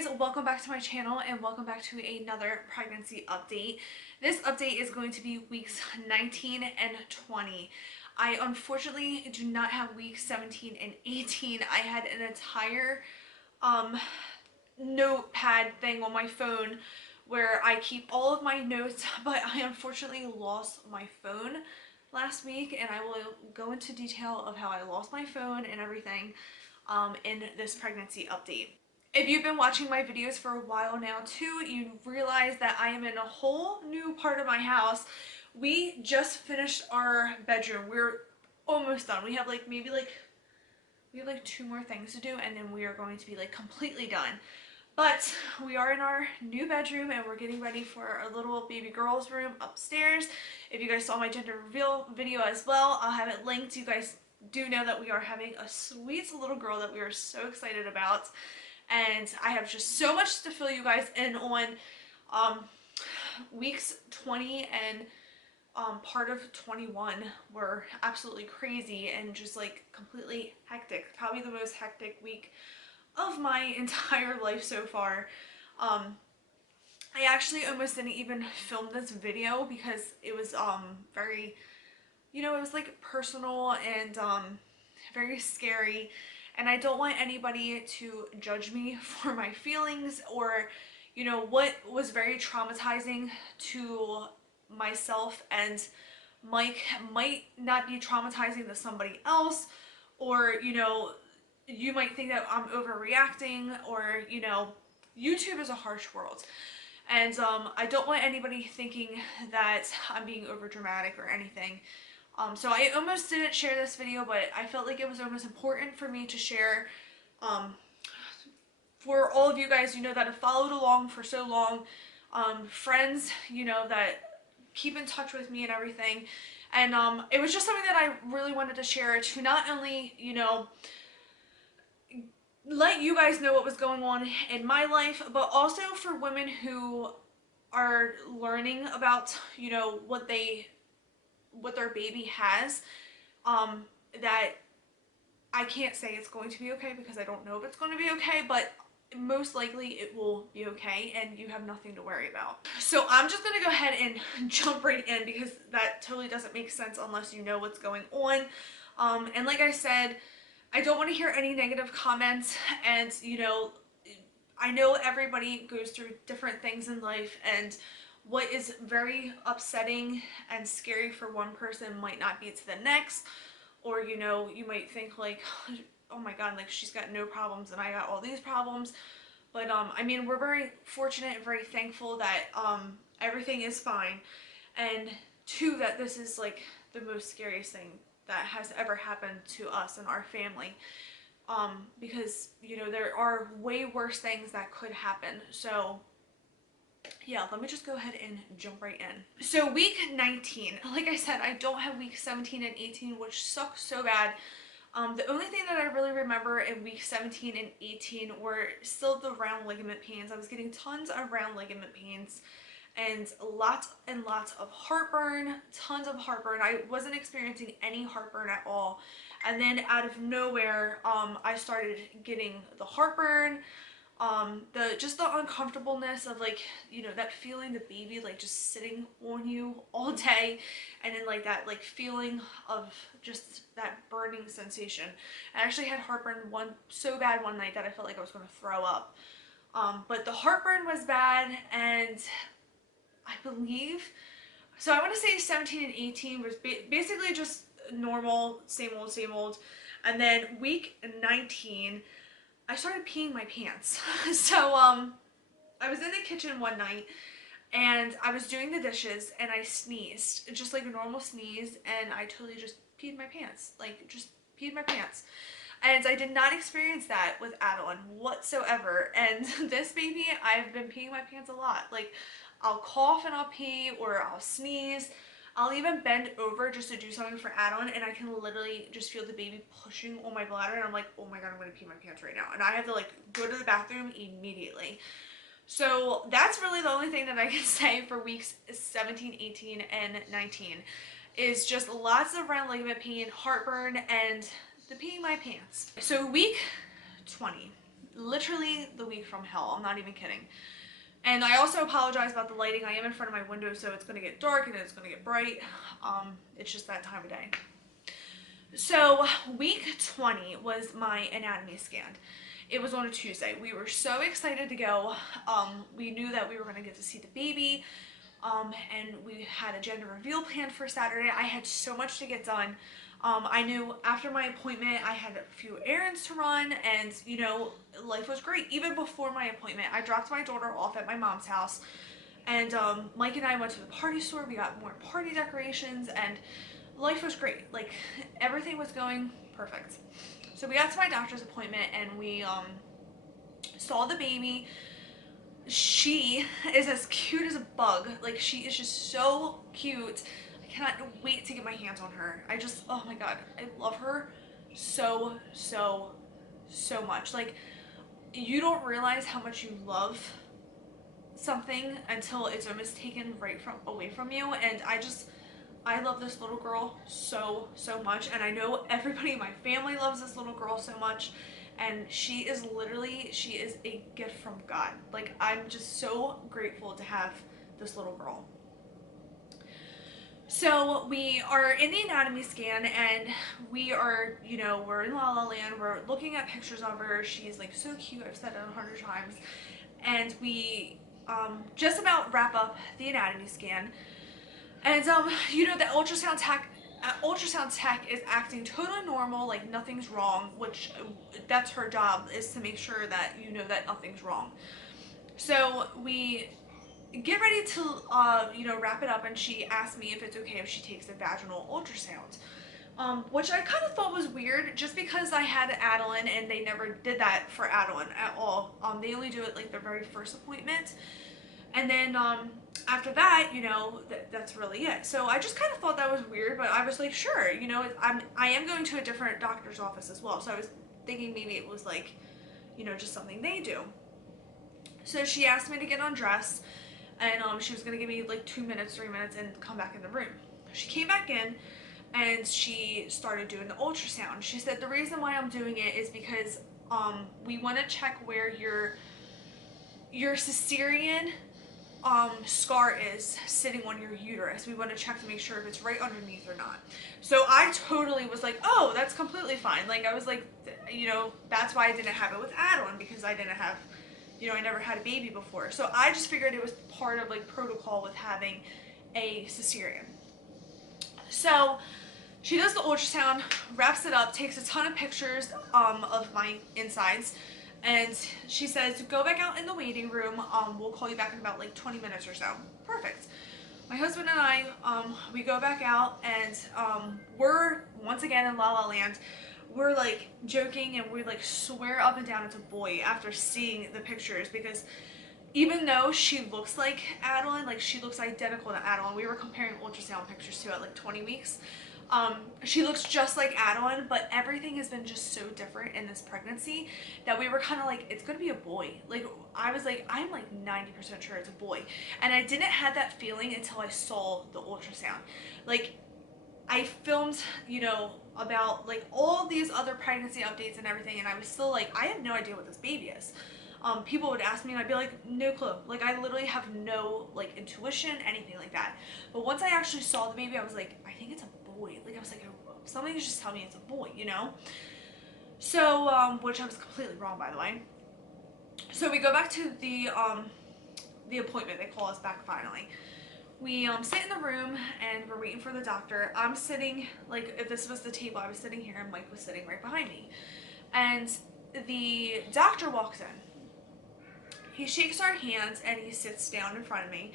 guys, welcome back to my channel and welcome back to another pregnancy update. This update is going to be weeks 19 and 20. I unfortunately do not have weeks 17 and 18. I had an entire notepad thing on my phone where I keep all of my notes, but I unfortunately lost my phone last week, and I will go into detail of how I lost my phone and everything in this pregnancy update. If you've been watching my videos for a while now too, you realize that I am in a whole new part of my house. We just finished our bedroom. We're almost done. We have we have two more things to do, and then we are going to be like completely done. But we are in our new bedroom and we're getting ready for a little baby girl's room upstairs. If you guys saw my gender reveal video as well, I'll have it linked. You guys do know that we are having a sweet little girl that we are so excited about. And I have just so much to fill you guys in on. Weeks 20 and part of 21 were absolutely crazy and just like completely hectic. Probably the most hectic week of my entire life so far. I actually almost didn't even film this video because it was very, it was like personal and very scary. And I don't want anybody to judge me for my feelings or, what was very traumatizing to myself and Mike might not be traumatizing to somebody else, or, you might think that I'm overreacting, or, YouTube is a harsh world. And I don't want anybody thinking that I'm being over dramatic or anything. So I almost didn't share this video, but I felt like it was almost important for me to share for all of you guys, that have followed along for so long, friends, that keep in touch with me and everything. And it was just something that I really wanted to share to not only, let you guys know what was going on in my life, but also for women who are learning about, what their baby has, that I can't say it's going to be okay because I don't know if it's going to be okay, but most likely it will be okay and you have nothing to worry about. So I'm just going to go ahead and jump right in because that totally doesn't make sense unless you know what's going on. And like I said, I don't want to hear any negative comments, and I know everybody goes through different things in life, and what is very upsetting and scary for one person might not be to the next, or you might think like, oh my god, like she's got no problems and I got all these problems. But I mean, we're very fortunate and very thankful that everything is fine, and two, that this is like the most scariest thing that has ever happened to us and our family, because there are way worse things that could happen. So yeah, let me just go ahead and jump right in. So week 19, like I said, I don't have week 17 and 18, which sucks so bad. The only thing that I really remember in week 17 and 18 were still the round ligament pains. I was getting tons of round ligament pains and lots of heartburn, tons of heartburn. I wasn't experiencing any heartburn at all. And then out of nowhere, I started getting the heartburn, just the uncomfortableness of like, that feeling the baby like just sitting on you all day, and then like that like feeling of just that burning sensation. I actually had heartburn so bad one night that I felt like I was going to throw up. But the heartburn was bad, and I believe, so I want to say 17 and 18 was basically just normal, same old. And then week 19, I started peeing my pants. So I was in the kitchen one night and I was doing the dishes and I sneezed, just like a normal sneeze, and I totally just peed my pants, like just peed my pants. And I did not experience that with Adalynne whatsoever. And this baby, I've been peeing my pants a lot. Like, I'll cough and I'll pee, or I'll sneeze. I'll even bend over just to do something for Adalynne, and I can literally just feel the baby pushing on my bladder, and I'm like, oh my god, I'm gonna pee my pants right now. And I have to like go to the bathroom immediately. So that's really the only thing that I can say for weeks 17, 18, and 19 is just lots of round ligament pain, heartburn, and the peeing my pants. So week 20, literally the week from hell. I'm not even kidding. And I also apologize about the lighting. I am in front of my window, so it's going to get dark and it's going to get bright. It's just that time of day. So week 20 was my anatomy scan. It was on a Tuesday. We were so excited to go. We knew that we were going to get to see the baby. And we had a gender reveal planned for Saturday. I had so much to get done. I knew after my appointment I had a few errands to run, and you know, life was great. Even before my appointment, I dropped my daughter off at my mom's house, and Mike and I went to the party store. We got more party decorations, and life was great. Like, everything was going perfect. So we got to my doctor's appointment, and we saw the baby. She is as cute as a bug. Like, she is just so cute. I cannot wait to get my hands on her. I just, oh my god, I love her so, so, so much. Like, you don't realize how much you love something until it's almost taken away from you. And I love this little girl so, so much. And I know everybody in my family loves this little girl so much. And she is a gift from God. Like, I'm just so grateful to have this little girl. So we are in the anatomy scan, and we are, you know, we're in La La Land. We're looking at pictures of her. She's like so cute. I've said it 100 times. And we just about wrap up the anatomy scan. And you know, the ultrasound tech is acting totally normal, like nothing's wrong, which that's her job, is to make sure that you know that nothing's wrong. So we get ready to you know, wrap it up, and she asked me if it's okay if she takes a vaginal ultrasound. Which I kind of thought was weird, just because I had Adalynne and they never did that for Adalynne at all. They only do it like their very first appointment. And then after that, you know, that's really it. So I just kind of thought that was weird, but I was like, sure, you know, I am going to a different doctor's office as well. So I was thinking maybe it was like, you know, just something they do. So she asked me to get undressed, and she was going to give me like 2 minutes, 3 minutes, and come back in the room. She came back in, and she started doing the ultrasound. She said the reason why I'm doing it is because we want to check where your cesarean scar is sitting on your uterus. We want to check to make sure if it's right underneath or not. So I totally was like, oh, that's completely fine. Like, I was like, you know, that's why I didn't have it with Adalynne, because I didn't have, you know, I never had a baby before. So I just figured it was part of like protocol with having a cesarean. So she does the ultrasound, wraps it up, takes a ton of pictures of my insides. And she says, go back out in the waiting room. We'll call you back in about like 20 minutes or so. Perfect. My husband and I, we go back out, and we're once again in La La Land. We're like joking, and we like swear up and down it's a boy after seeing the pictures, because even though she looks like Adalynne, like she looks identical to Adalynne. We were comparing ultrasound pictures too at like 20 weeks. She looks just like Adalynne, but everything has been just so different in this pregnancy that we were kind of like, it's gonna be a boy. Like, I was like, I'm like 90% sure it's a boy. And I didn't have that feeling until I saw the ultrasound. Like, I filmed, you know, about like all these other pregnancy updates and everything, and I was still like, I have no idea what this baby is. People would ask me, and I'd be like, no clue. Like, I literally have no like intuition, anything like that. But once I actually saw the baby, I was like, I think it's a boy. Like, I was like, something is just telling me it's a boy, you know? So, which I was completely wrong, by the way. So we go back to the appointment. They call us back finally. We sit in the room, and we're waiting for the doctor. I'm sitting, like, if this was the table, I was sitting here, and Mike was sitting right behind me. And the doctor walks in. He shakes our hands, and he sits down in front of me,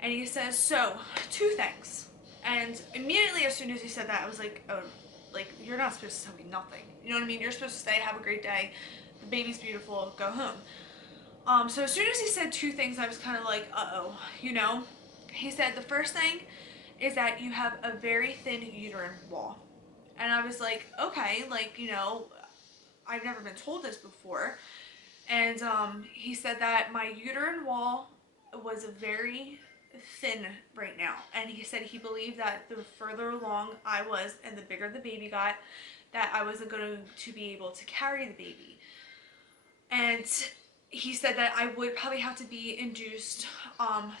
and he says, so, 2 things. And immediately as soon as he said that, I was like, oh, like, you're not supposed to tell me nothing. You know what I mean? You're supposed to stay, have a great day, the baby's beautiful, go home. So as soon as he said 2 things, I was kind of like, uh-oh, you know? He said the first thing is that you have a very thin uterine wall. And I was like, okay, like, you know, I've never been told this before. And he said that my uterine wall was very thin right now, and he said he believed that the further along I was and the bigger the baby got, that I wasn't going to be able to carry the baby. And he said that I would probably have to be induced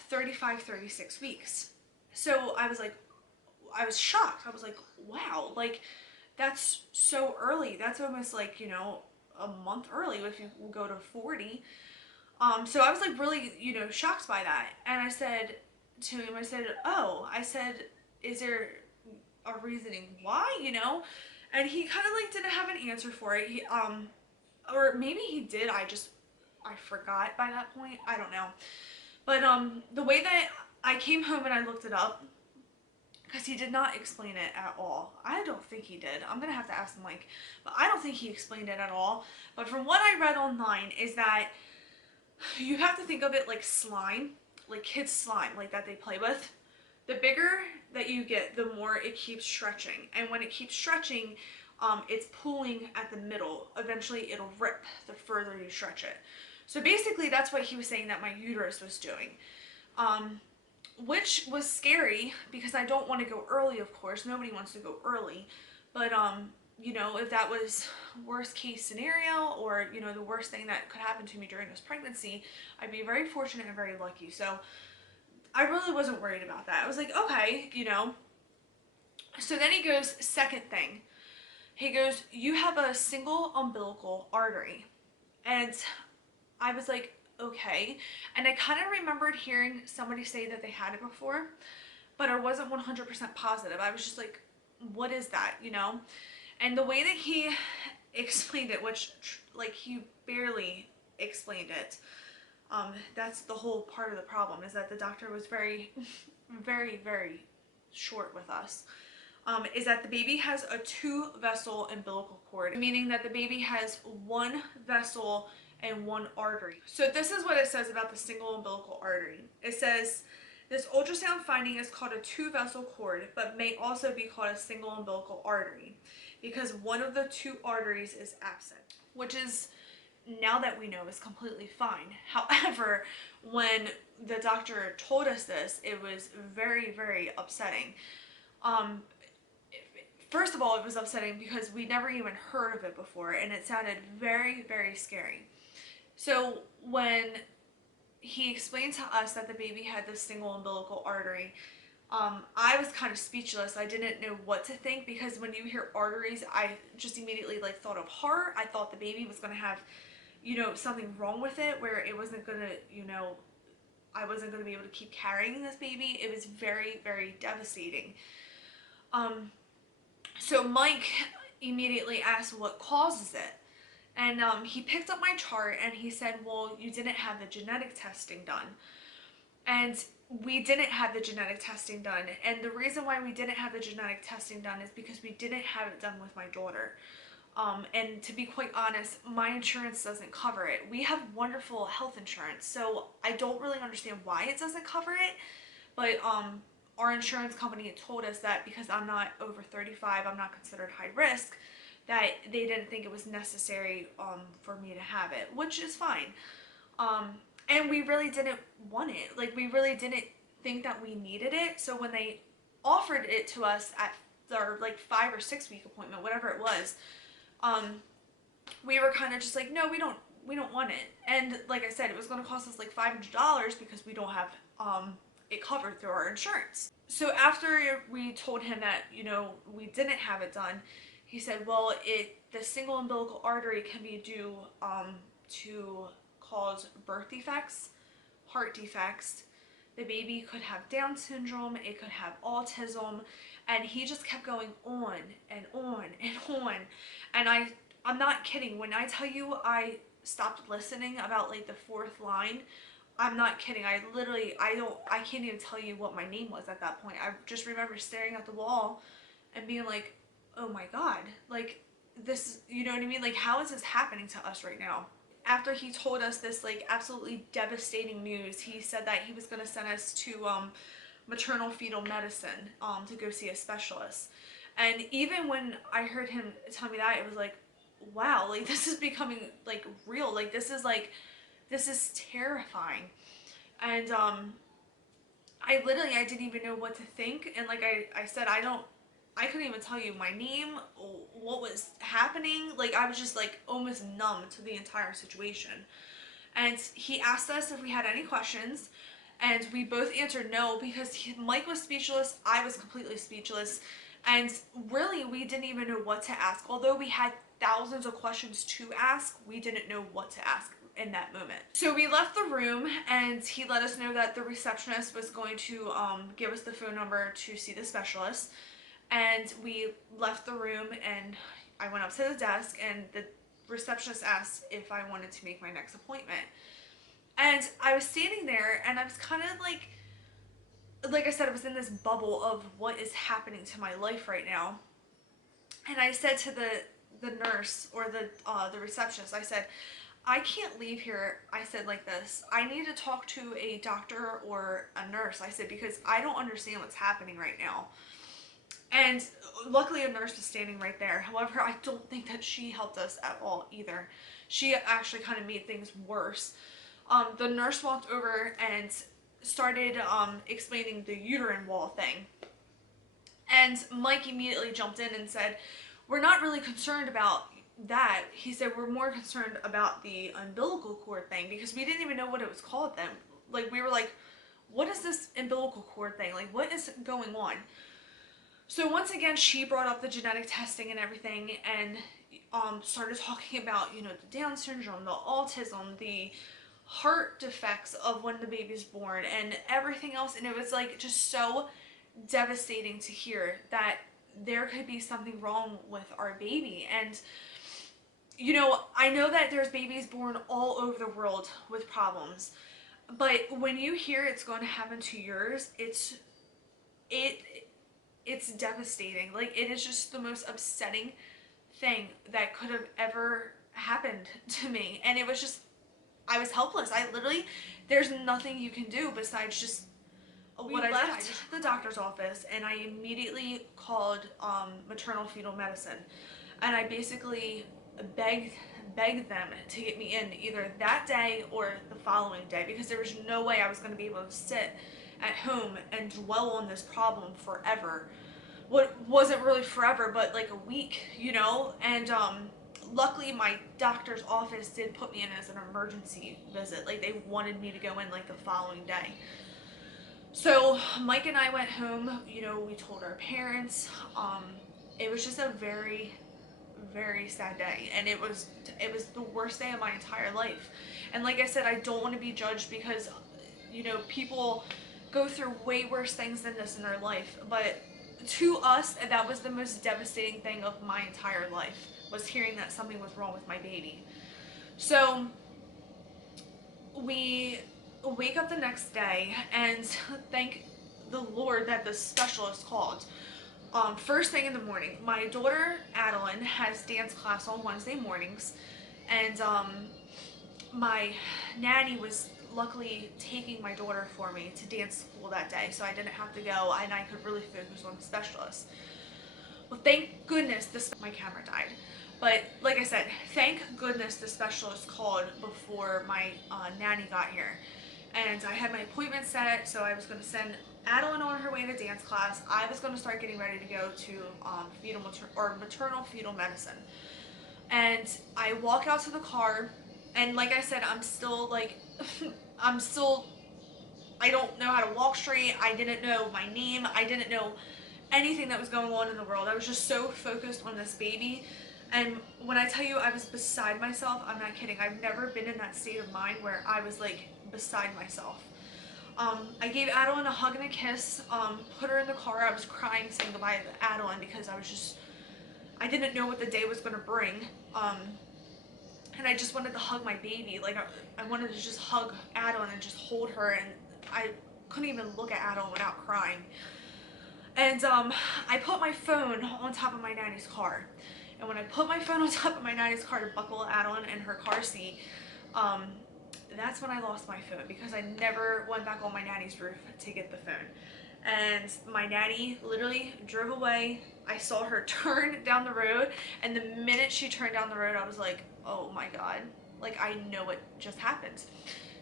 35, 36 weeks. So I was shocked. I was like, wow, like that's so early. That's almost like, a month early if you go to 40. So I was like really, shocked by that. And I said to him, I said, is there a reasoning why, And he kind of like didn't have an answer for it. Or maybe he did. I forgot by that point. I don't know. But the way that I came home and I looked it up, because he did not explain it at all. I don't think he did. I'm gonna have to ask him, but I don't think he explained it at all. But from what I read online is that you have to think of it like slime, like kids slime, like that they play with. The bigger that you get, the more it keeps stretching. And when it keeps stretching, it's pulling at the middle. Eventually it'll rip the further you stretch it. So basically that's what he was saying that my uterus was doing. Which was scary because I don't want to go early, of course. Nobody wants to go early. But, if that was worst case scenario or, the worst thing that could happen to me during this pregnancy, I'd be very fortunate and very lucky. So I really wasn't worried about that. I was like, okay, So then he goes, second thing. He goes, you have a single umbilical artery. And I was like, okay. And I kind of remembered hearing somebody say that they had it before, but I wasn't 100% positive. I was just like, what is that, And the way that he explained it, which like he barely explained it, that's the whole part of the problem, is that the doctor was very, very, very short with us. Is that the baby has a 2-vessel umbilical cord, meaning that the baby has one vessel and one artery. So this is what it says about the single umbilical artery. It says, this ultrasound finding is called a 2-vessel cord, but may also be called a single umbilical artery because one of the 2 arteries is absent, which is, now that we know, is completely fine. However, when the doctor told us this, it was very, very upsetting. First of all, it was upsetting because we never even heard of it before, and it sounded very, very scary. So when he explained to us that the baby had this single umbilical artery, I was kind of speechless. I didn't know what to think because when you hear arteries, I just immediately thought of heart. I thought the baby was going to have, something wrong with it where it wasn't going to, I wasn't going to be able to keep carrying this baby. It was very, very devastating. So Mike immediately asked what causes it. And he picked up my chart and he said, well, you didn't have the genetic testing done. And we didn't have the genetic testing done. And the reason why we didn't have the genetic testing done is because we didn't have it done with my daughter. And to be quite honest, my insurance doesn't cover it. We have wonderful health insurance, so I don't really understand why it doesn't cover it. But our insurance company told us that because I'm not over 35, I'm not considered high risk, that they didn't think it was necessary for me to have it, which is fine. And we really didn't want it. We really didn't think that we needed it. So when they offered it to us at our 5 or 6 week appointment, whatever it was, we were kind of just like, no, we don't want it. And like I said, it was going to cost us $500 because we don't have it covered through our insurance. So after we told him that, we didn't have it done, he said, well, the single umbilical artery can be due to cause birth defects, heart defects. The baby could have Down syndrome, it could have autism, and he just kept going on and on and on. And I'm not kidding. When I tell you I stopped listening about the 4th line, I'm not kidding. I can't even tell you what my name was at that point. I just remember staring at the wall and being like, oh my God, this, you know what I mean? How is this happening to us right now? After he told us this absolutely devastating news, he said that he was going to send us to maternal fetal medicine to go see a specialist. And even when I heard him tell me that, it was like, wow, this is becoming real. This is terrifying. And I didn't even know what to think. And I said, I don't I couldn't even tell you my name, what was happening. Like, I was just like almost numb to the entire situation. And he asked us if we had any questions, and we both answered no because Mike was speechless, I was completely speechless, and really we didn't even know what to ask. Although we had thousands of questions to ask, we didn't know what to ask in that moment. So we left the room, and he let us know that the receptionist was going to give us the phone number to see the specialist. And we left the room, and I went up to the desk, and the receptionist asked if I wanted to make my next appointment. And I was standing there, and I was kind of like I said, I was in this bubble of what is happening to my life right now. And I said to the nurse, or the receptionist, I said, I can't leave here. I said like this, I need to talk to a doctor or a nurse. I said, because I don't understand what's happening right now. And luckily a nurse was standing right there. However, I don't think that she helped us at all either. She actually kind of made things worse. The nurse walked over and started explaining the uterine wall thing. And Mike immediately jumped in and said, we're not really concerned about that. He said, we're more concerned about the umbilical cord thing, because we didn't even know what it was called then. Like, we were like, what is this umbilical cord thing? Like, what is going on? So once again, she brought up the genetic testing and everything, and started talking about, you know, the Down syndrome, the autism, the heart defects of when the baby's born, and everything else. And it was like just so devastating to hear that there could be something wrong with our baby. And you know, I know that there's babies born all over the world with problems, but when you hear it's going to happen to yours, it it's devastating. Like, it is just the most upsetting thing that could have ever happened to me. And it was just, I was helpless. I literally, there's nothing you can do besides just what I left the doctor's office, and I immediately called maternal fetal medicine, and I basically begged them to get me in either that day or the following day, because there was no way I was going to be able to sit at home and dwell on this problem forever. What wasn't really forever, but like a week, you know. And luckily my doctor's office did put me in as an emergency visit. Like, they wanted me to go in like the following day. So Mike and I went home, you know, we told our parents. It was just a very, very sad day, and it was the worst day of my entire life. And like I said, I don't want to be judged, because, you know, people go through way worse things than this in their life, but to us, that was the most devastating thing of my entire life, was hearing that something was wrong with my baby. So we wake up the next day, and thank the Lord that the specialist called. First thing in the morning, my daughter Adalynne has dance class on Wednesday mornings, and my nanny was luckily taking my daughter for me to dance school that day, so I didn't have to go, and I could really focus on the specialist. Well, thank goodness my camera died. But like I said, thank goodness the specialist called before my nanny got here. And I had my appointment set, so I was going to send Adalynne on her way to dance class. I was going to start getting ready to go to maternal fetal medicine. And I walk out to the car, and like I said, I'm still like, I don't know how to walk straight. I didn't know my name. I didn't know anything that was going on in the world. I was just so focused on this baby. And when I tell you I was beside myself, I'm not kidding. I've never been in that state of mind where I was like beside myself. I gave Adalynne a hug and a kiss, put her in the car. I was crying saying goodbye to Adalynne, because I didn't know what the day was going to bring. And I just wanted to hug my baby. Like, I wanted to just hug Adalynne and just hold her, and I couldn't even look at Adalynne without crying. And I put my phone on top of my nanny's car. And when I put my phone on top of my nanny's car to buckle Adalynne in her car seat, that's when I lost my phone, because I never went back on my nanny's roof to get the phone. And my nanny literally drove away. I saw her turn down the road, and the minute she turned down the road, I was like, oh my God, like, I know what just happened.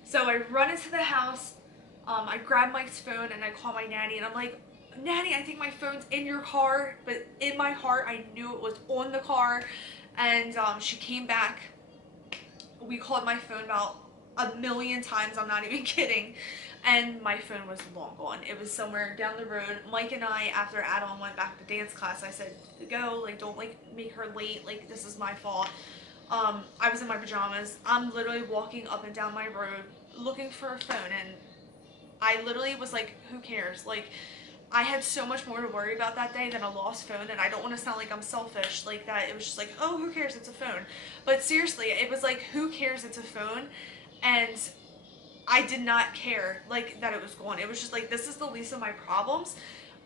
So I run into the house, I grab Mike's phone, and I call my nanny, and I'm like, Nanny, I think my phone's in your car. But in my heart, I knew it was on the car. And she came back. We called my phone about a million times, I'm not even kidding, and my phone was long gone. It was somewhere down the road. Mike and I, after Adalynne went back to dance class, I said, go, like, don't like make her late, like, this is my fault. I was in my pajamas. I'm literally walking up and down my road looking for a phone, and I literally was like, who cares? Like, I had so much more to worry about that day than a lost phone, and I don't want to sound like I'm selfish like that. It was just like, oh, who cares? It's a phone. But seriously, it was like, who cares? It's a phone. And I did not care like that it was gone. It was just like, this is the least of my problems.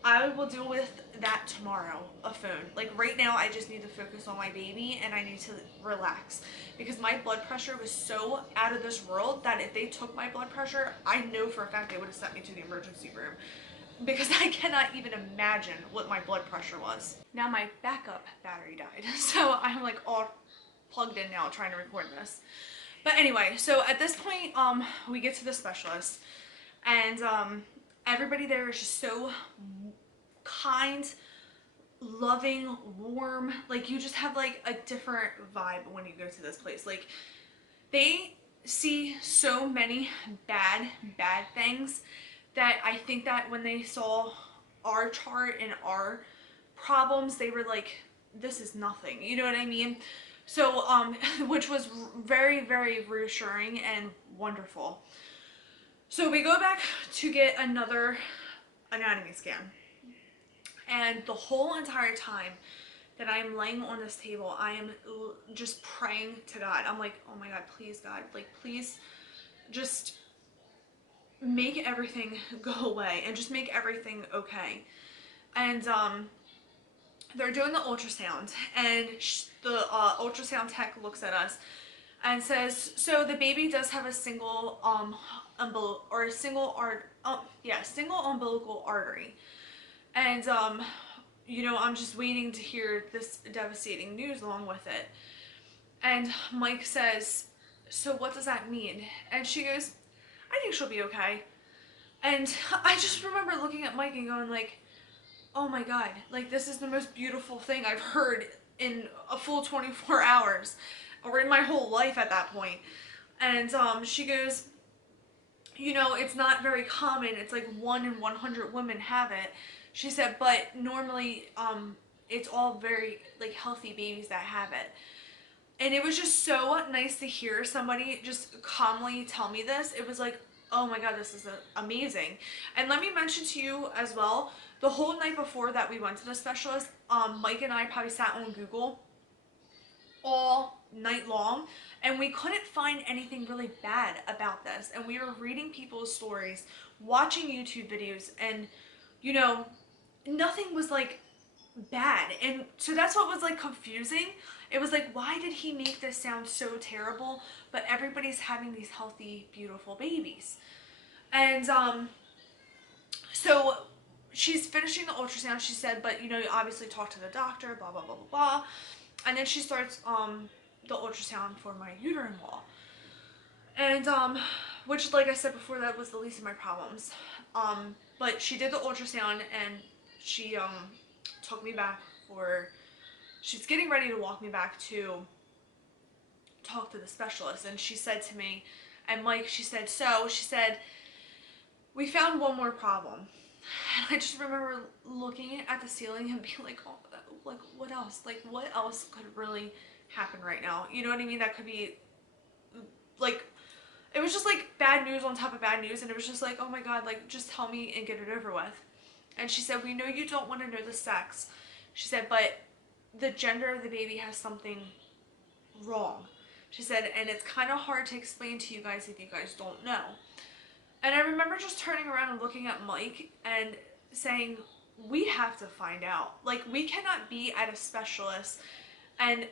I will deal with that tomorrow, a phone. Like right now, I just need to focus on my baby and I need to relax because my blood pressure was so out of this world that if they took my blood pressure, I know for a fact they would have sent me to the emergency room because I cannot even imagine what my blood pressure was. Now my backup battery died, so I'm like all plugged in now trying to record this. But anyway, so at this point, we get to the specialist, and everybody there is just so kind, loving, warm. Like you just have like a different vibe when you go to this place. Like they see so many bad things that I think that when they saw our chart and our problems, they were like, this is nothing. You know what I mean? So, which was very reassuring and wonderful. So we go back to get another anatomy scan. And the whole entire time that I'm laying on this table, I am just praying to God. I'm like, oh my God, please God, like please just make everything go away and just make everything okay. And they're doing the ultrasound, and the ultrasound tech looks at us and says, so the baby does have a single single umbilical artery. And you know, I'm just waiting to hear this devastating news along with it. And Mike says, so what does that mean? And she goes, I think she'll be okay. And I just remember looking at Mike and going like, oh my God, like this is the most beautiful thing I've heard in a full 24 hours or in my whole life at that point. And she goes, you know, it's not very common. It's like 1 in 100 women have it. She said, but normally it's all very like healthy babies that have it. And it was just so nice to hear somebody just calmly tell me this. It was like, oh my God, this is amazing. And let me mention to you as well, the whole night before that we went to the specialist, Mike and I probably sat on Google all night long, and we couldn't find anything really bad about this. And we were reading people's stories, watching YouTube videos, and you know, nothing was like bad. And so that's what was like confusing. It was like, why did he make this sound so terrible, but everybody's having these healthy, beautiful babies? And so she's finishing the ultrasound. She said, but you know, you obviously talk to the doctor, blah blah blah blah blah. And then she starts the ultrasound for my uterine wall. And which, like I said before, that was the least of my problems. But she did the ultrasound, and she took me back for, she's getting ready to walk me back to talk to the specialist. And she said to me, and Mike, she said, we found one more problem. And I just remember looking at the ceiling and being like, oh, like what else? Like what else could really happen right now? You know what I mean? That could be like, it was just like bad news on top of bad news. And it was just like, oh my God, like just tell me and get it over with. And she said, we know you don't want to know the sex. She said, but the gender of the baby has something wrong. She said, and it's kind of hard to explain to you guys if you guys don't know. And I remember just turning around and looking at Mike and saying, we have to find out. Like, we cannot be at a specialist. And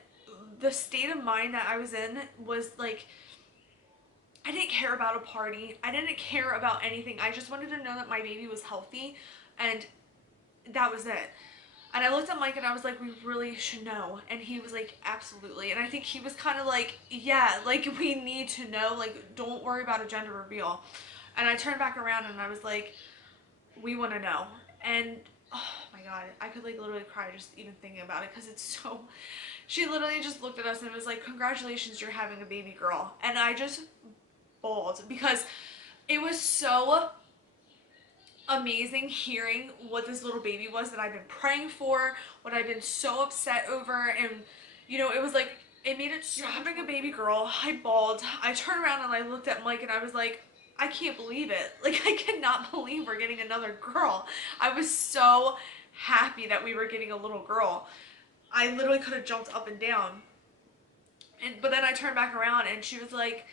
the state of mind that I was in was like, I didn't care about a party. I didn't care about anything. I just wanted to know that my baby was healthy, and that was it. And I looked at Mike and I was like, we really should know. And he was like, absolutely. And I think he was kind of like, yeah, like we need to know, like don't worry about a gender reveal. And I turned back around and I was like, we want to know. And oh my god, I could like literally cry just even thinking about it, because it's so, she literally just looked at us and was like, congratulations, you're having a baby girl. And I just bawled, because it was so amazing hearing what this little baby was that I've been praying for, what I've been so upset over. And you know, it was like, it made it so, having a baby girl, I bawled. I turned around and I looked at Mike and I was like, I can't believe it. Like, I cannot believe we're getting another girl. I was so happy that we were getting a little girl. I literally could have jumped up and down. But then I turned back around and she was like,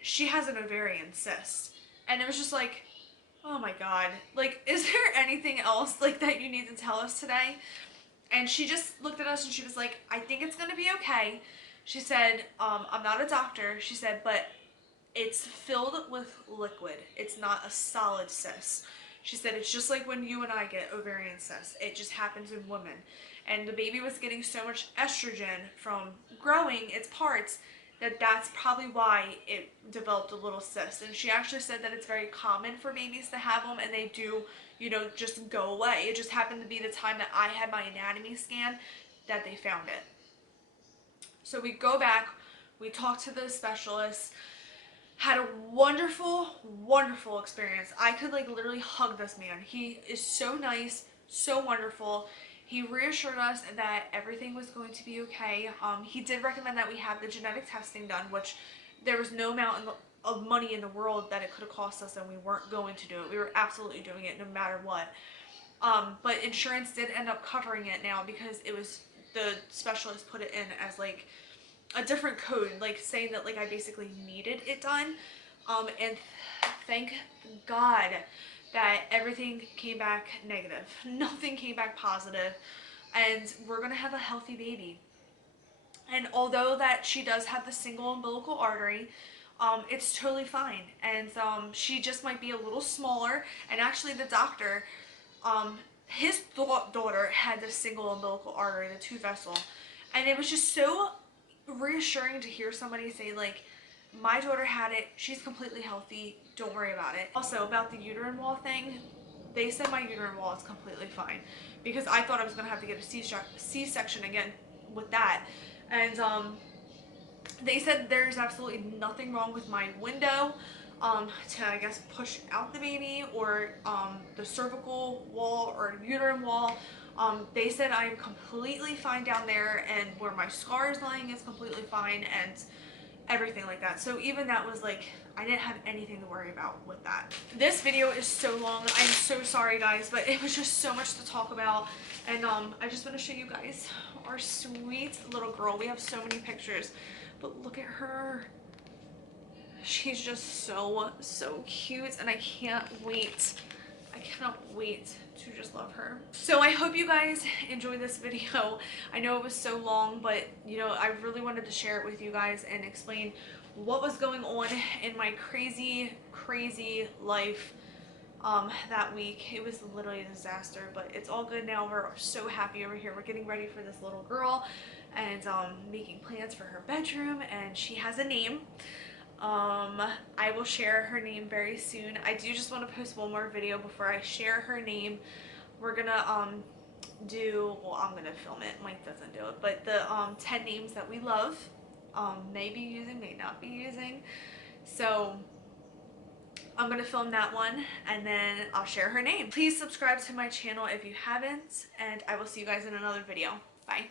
she has an ovarian cyst. And it was just like, oh my god, like, is there anything else like that you need to tell us today? And she just looked at us and she was like, I think it's gonna be okay. She said, I'm not a doctor, she said, but it's filled with liquid. It's not a solid cyst. She said it's just like when you and I get ovarian cysts. It just happens in women. And the baby was getting so much estrogen from growing its parts that that's probably why it developed a little cyst. And she actually said that it's very common for babies to have them, and they do, you know, just go away. It just happened to be the time that I had my anatomy scan that they found it. So we go back, we talk to the specialist, had a wonderful, wonderful experience. I could like literally hug this man. He is so nice, so wonderful. He reassured us that everything was going to be okay. He did recommend that we have the genetic testing done, which there was no amount of money in the world that it could have cost us, and we weren't going to do it. We were absolutely doing it no matter what. But insurance did end up covering it now, because it was, the specialist put it in as like a different code, like saying that like I basically needed it done. And thank God that everything came back negative. Nothing came back positive, and we're gonna have a healthy baby. And although that she does have the single umbilical artery, it's totally fine. And she just might be a little smaller. And actually the doctor, his daughter had the single umbilical artery, the 2 vessel. And it was just so reassuring to hear somebody say like, my daughter had it, she's completely healthy, don't worry about it. Also, about the uterine wall thing, they said my uterine wall is completely fine, because I thought I was going to have to get a C-section again with that. And they said there's absolutely nothing wrong with my window to, I guess, push out the baby, or the cervical wall or uterine wall. They said I'm completely fine down there, and where my scar is lying is completely fine, and everything like that. So even that was like, I didn't have anything to worry about with that. This video is so long. I'm so sorry, guys, but it was just so much to talk about. And I just want to show you guys our sweet little girl. We have so many pictures, but look at her. She's just so cute, and I can't wait. I cannot wait to just love her. So I hope you guys enjoyed this video. I know it was so long, but you know, I really wanted to share it with you guys and explain what was going on in my crazy life that week. It was literally a disaster, but it's all good now. We're so happy over here. We're getting ready for this little girl, and making plans for her bedroom, and she has a name. I will share her name very soon. I do just want to post one more video before I share her name. We're gonna do, well, I'm gonna film it, Mike doesn't do it, but the 10 names that we love, may be using, may not be using. So I'm gonna film that one, and then I'll share her name. Please subscribe to my channel if you haven't, and I will see you guys in another video. Bye.